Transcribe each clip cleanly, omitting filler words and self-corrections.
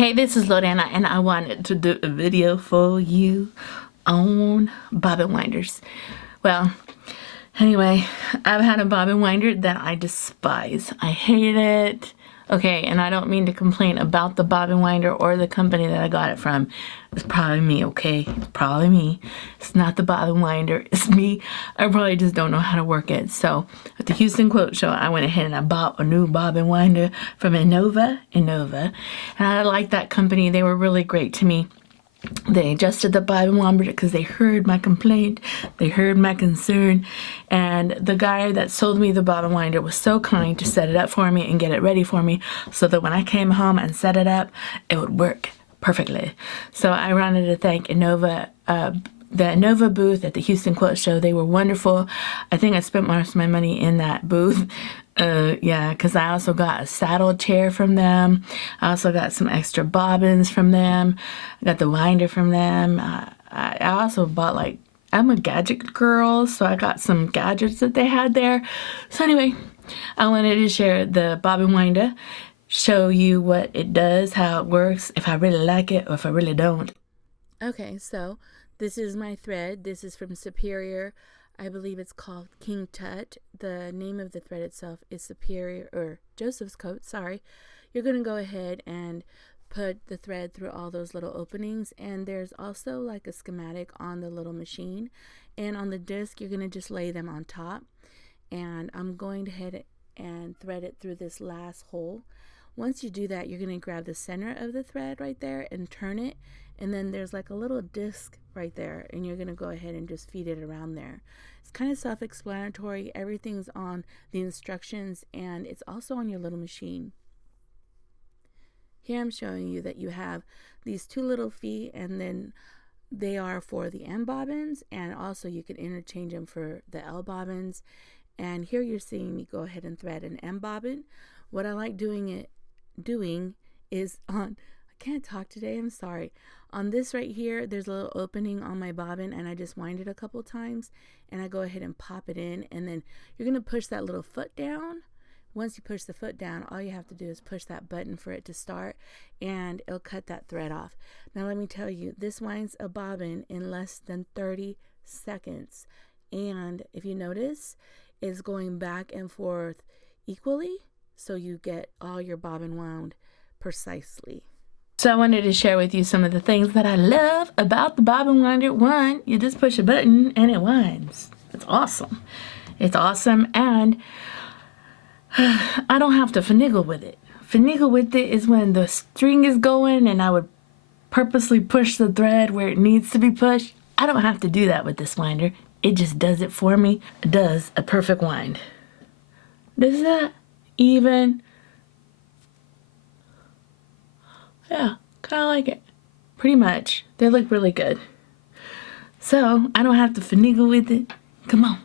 Hey, this is Lorena, and I wanted to do a video for you on bobbin winders. Well, anyway, I've had a bobbin winder that I despise. I hate it. Okay, and I don't mean to complain about the bobbin winder or the company that I got it from. It's probably me, okay? It's probably me. It's not the bobbin winder. It's me. I probably just don't know how to work it. So, at the Houston Quilt Show, I went ahead and I bought a new bobbin winder from Innova. And I like that company. They were really great to me. They adjusted the bobbin winder because they heard my complaint, they heard my concern, and the guy that sold me the bobbin winder was so kind to set it up for me and get it ready for me so that when I came home and set it up, it would work perfectly. So I wanted to thank Innova, the Innova booth at the Houston Quilt Show. They were wonderful. I think I spent most of my money in that booth. Yeah, because I also got a saddle chair from them. I also got some extra bobbins from them. I got the winder from them. I also bought, like, I'm a gadget girl, so I got some gadgets that they had there. So anyway, I wanted to share the bobbin winder, show you what it does, how it works, if I really like it or if I really don't. Okay, so this is my thread. This is from Superior. I believe it's called King Tut. The name of the thread itself is Superior, or Joseph's Coat, sorry. You're going to go ahead and put the thread through all those little openings, and there's also like a schematic on the little machine, and on the disc you're going to just lay them on top, and I'm going to head and thread it through this last hole. Once you do that, you're going to grab the center of the thread right there and turn it, and then there's like a little disc right there, and you're going to go ahead and just feed it around there. It's kind of self-explanatory. Everything's on the instructions, and it's also on your little machine. Here I'm showing you that you have these two little feet, and then they are for the M bobbins, and also you can interchange them for the L bobbins. And here you're seeing me go ahead and thread an M bobbin. What I like doing is on, I can't talk today, I'm sorry. On this right here, there's a little opening on my bobbin, and I just wind it a couple times, and I go ahead and pop it in, and then you're going to push that little foot down. Once you push the foot down, all you have to do is push that button for it to start, and it'll cut that thread off. Now let me tell you, this winds a bobbin in less than 30 seconds, and if you notice, it's going back and forth equally, so you get all your bobbin wound precisely. So I wanted to share with you some of the things that I love about the bobbin winder. One, you just push a button and it winds. It's awesome. It's awesome, and I don't have to finagle with it. Finagle with it is when the string is going and I would purposely push the thread where it needs to be pushed. I don't have to do that with this winder. It just does it for me. It does a perfect wind. Does that even? Yeah, kind of like it. Pretty much. They look really good. So, I don't have to finagle with it. Come on.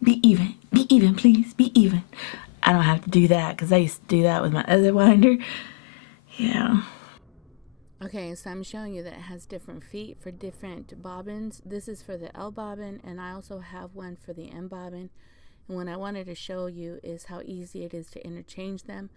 Be even. Be even, please. Be even. I don't have to do that because I used to do that with my other winder. Yeah. Okay, so I'm showing you that it has different feet for different bobbins. This is for the L bobbin, and I also have one for the M bobbin. And what I wanted to show you is how easy it is to interchange them.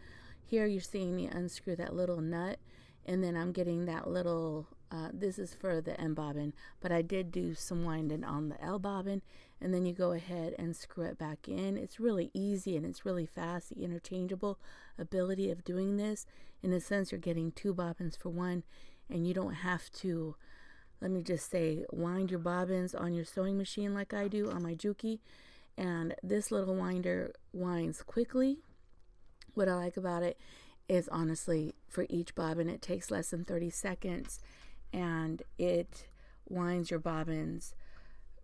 Here you're seeing me unscrew that little nut, and then I'm getting that little, this is for the M bobbin, but I did do some winding on the L bobbin, and then you go ahead and screw it back in. It's really easy and it's really fast. The interchangeable ability of doing this, in a sense, you're getting two bobbins for one, and you don't have to, let me just say, wind your bobbins on your sewing machine like I do on my Juki. And this little winder winds quickly. What I like about it is, honestly, for each bobbin it takes less than 30 seconds, and it winds your bobbins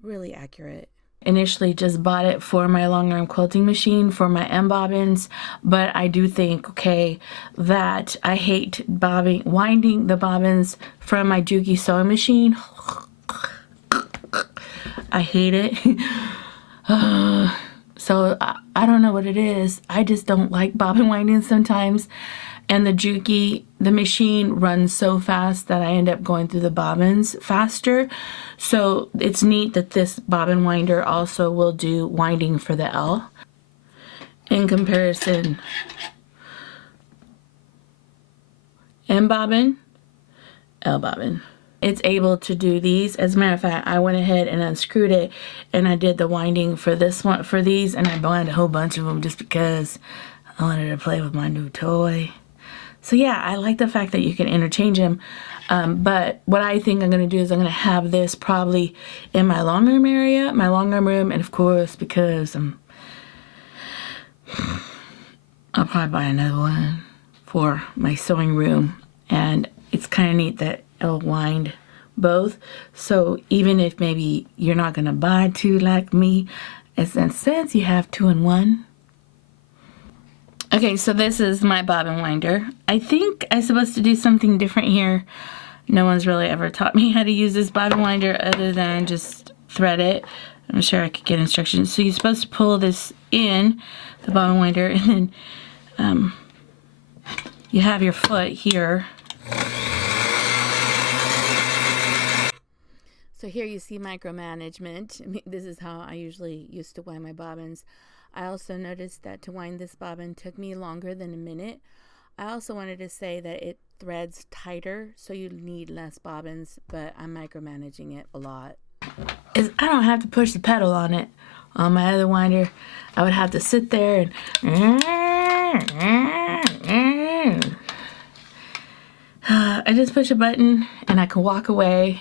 really accurate. Initially just bought it for my long arm quilting machine for my M bobbins, but I do think, okay, that I hate winding the bobbins from my Juki sewing machine. I hate it. So I don't know what it is. I just don't like bobbin winding sometimes. And the Juki, the machine runs so fast that I end up going through the bobbins faster. So it's neat that this bobbin winder also will do winding for the L. In comparison, M bobbin, L bobbin. It's able to do these. As a matter of fact, I went ahead and unscrewed it and I did the winding for this one, for these, and I bought a whole bunch of them just because I wanted to play with my new toy. So yeah, I like the fact that you can interchange them. But what I think I'm going to do is I'm going to have this probably in my longarm area, my longarm room, and of course, because I'll probably buy another one for my sewing room. And it's kind of neat that it'll wind both. So even if maybe you're not going to buy two like me, in a sense you have two in one. Okay, so this is my bobbin winder. I think I'm supposed to do something different here. No one's really ever taught me how to use this bobbin winder other than just thread it. I'm sure I could get instructions. So you're supposed to pull this in, the bobbin winder, and then you have your foot here. So here you see micromanagement. I mean, this is how I usually used to wind my bobbins. I also noticed that to wind this bobbin took me longer than a minute. I also wanted to say that it threads tighter, so you need less bobbins, but I'm micromanaging it a lot. I don't have to push the pedal on it. On my other winder, I would have to sit there and I just push a button and I can walk away.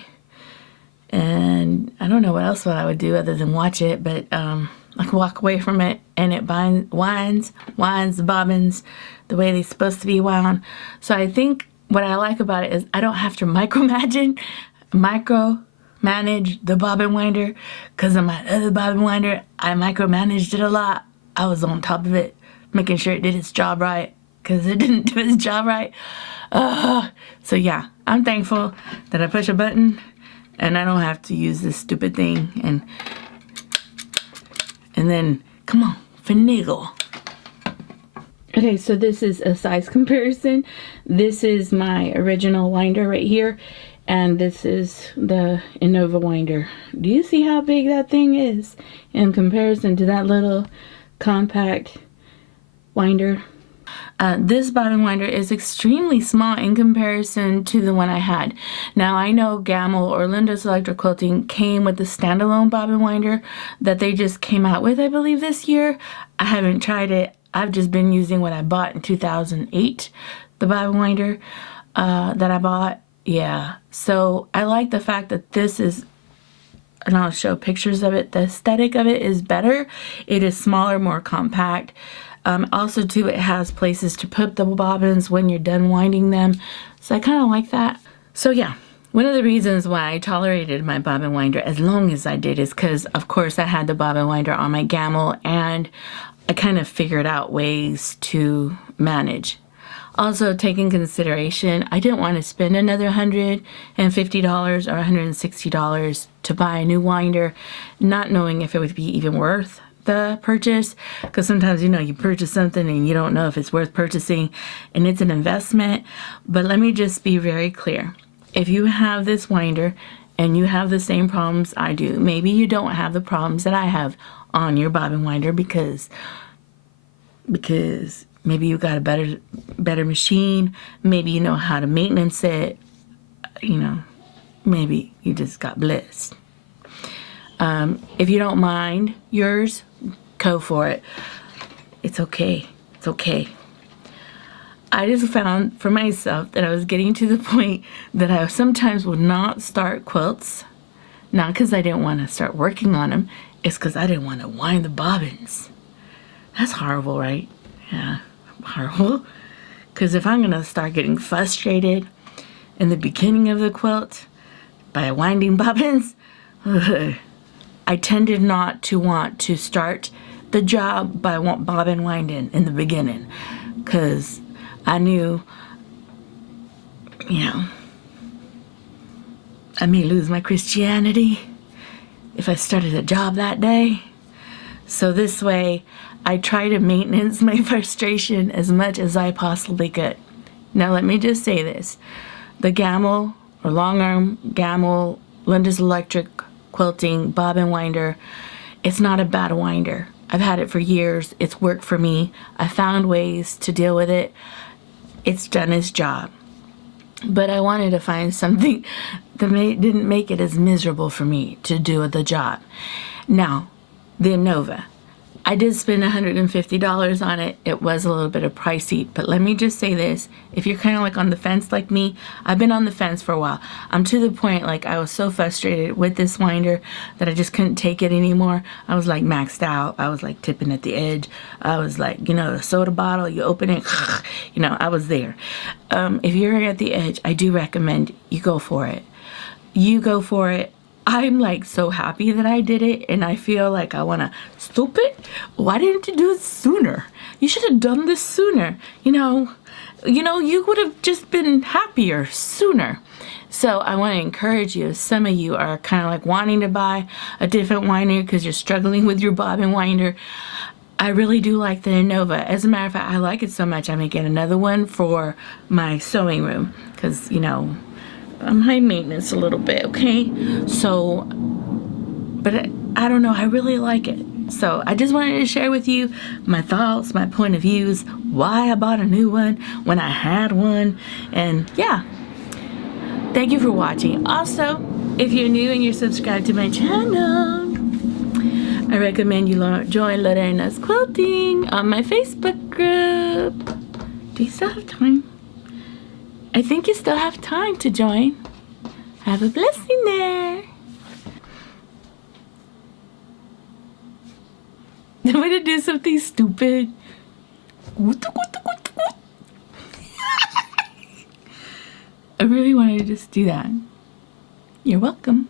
And I don't know what else I would do other than watch it, but I can walk away from it and it winds the bobbins the way they're supposed to be wound. So I think what I like about it is I don't have to micromanage the bobbin winder, because on my other bobbin winder, I micromanaged it a lot. I was on top of it, making sure it did its job right, because it didn't do its job right. So yeah, I'm thankful that I push a button and I don't have to use this stupid thing and then, come on, finagle. Okay, so this is a size comparison. This is my original winder right here, and this is the Innova winder. Do you see how big that thing is in comparison to that little compact winder? This bobbin winder is extremely small in comparison to the one I had. Now I know Gammill or Linda's Electric Quilting came with the standalone bobbin winder that they just came out with, I believe, this year. I haven't tried it. I've just been using what I bought in 2008, the bobbin winder that I bought. Yeah, so I like the fact that this is, and I'll show pictures of it, the aesthetic of it is better. It is smaller, more compact. Also, too, it has places to put the bobbins when you're done winding them. So I kind of like that. So yeah, one of the reasons why I tolerated my bobbin winder as long as I did is because, of course, I had the bobbin winder on my Gammill, and I kind of figured out ways to manage. Also, take in consideration, I didn't want to spend another $150 or $160 to buy a new winder, not knowing if it would be even worth the purchase, because sometimes, you know, you purchase something and you don't know if it's worth purchasing, and it's an investment. But let me just be very clear. If you have this winder and you have the same problems I do, maybe you don't have the problems that I have on your bobbin winder because maybe you got a better machine, maybe you know how to maintenance it, you know, maybe you just got blessed. If you don't mind yours, go for it. It's okay. It's okay. I just found for myself that I was getting to the point that I sometimes would not start quilts. Not because I didn't want to start working on them. It's because I didn't want to wind the bobbins. That's horrible, right? Yeah, horrible. Because if I'm going to start getting frustrated in the beginning of the quilt by winding bobbins, I tended not to want to start the job by bobbin winding in the beginning, because I knew, you know, I may lose my Christianity if I started a job that day. So this way, I try to maintenance my frustration as much as I possibly could. Now let me just say this. The Gammill or longarm Gammill Linda's Electric Quilting bobbin winder, it's not a bad winder. I've had it for years. It's worked for me. I found ways to deal with it. It's done its job. but I wanted to find something that didn't make it as miserable for me to do the job. Now, the Innova. I did spend $150 on it. It was a little bit of pricey, but let me just say this. If you're kind of like on the fence like me, I've been on the fence for a while. I'm to the point, like, I was so frustrated with this winder that I just couldn't take it anymore. I was like maxed out. I was like tipping at the edge. I was like, you know, the soda bottle, you open it, you know, I was there. If you're at the edge, I do recommend you go for it. You go for it. I'm like so happy that I did it, and I feel like I want to stupid. Why didn't you do it sooner? You should have done this sooner. You know, you would have just been happier sooner. So I want to encourage you, if some of you are kind of like wanting to buy a different winder because you're struggling with your bobbin winder, I really do like the Innova. As a matter of fact, I like it so much I may get another one for my sewing room because, you know, I'm high maintenance a little bit, okay? So, but I don't know, I really like it. So I just wanted to share with you my thoughts, my point of views, why I bought a new one when I had one, and yeah. Thank you for watching. Also, if you're new and you're subscribed to my channel, I recommend you join Letter and Us Quilting on my Facebook group. Do you still have time? I think you still have time to join. Have a blessing there. I'm gonna do something stupid. I really wanted to just do that. You're welcome.